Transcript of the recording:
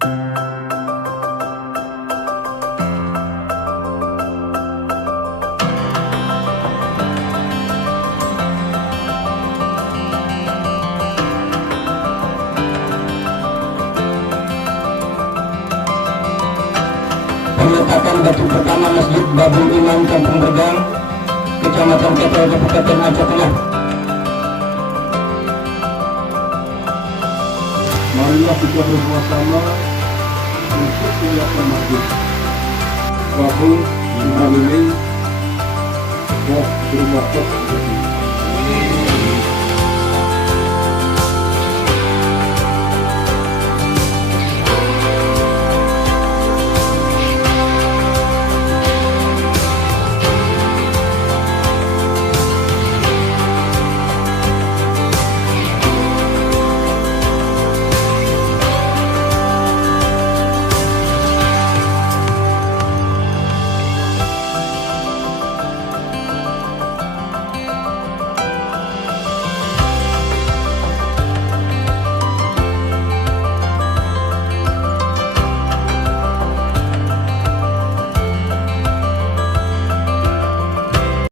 Peletakan batu pertama Masjid Babul Iman Kampung Regang, Kecamatan Ketel, Kabupaten Aceh Tengah. Marilah kita bersama untuk menyiapkan masjid Babul Iman ini. Wah, terima kasih.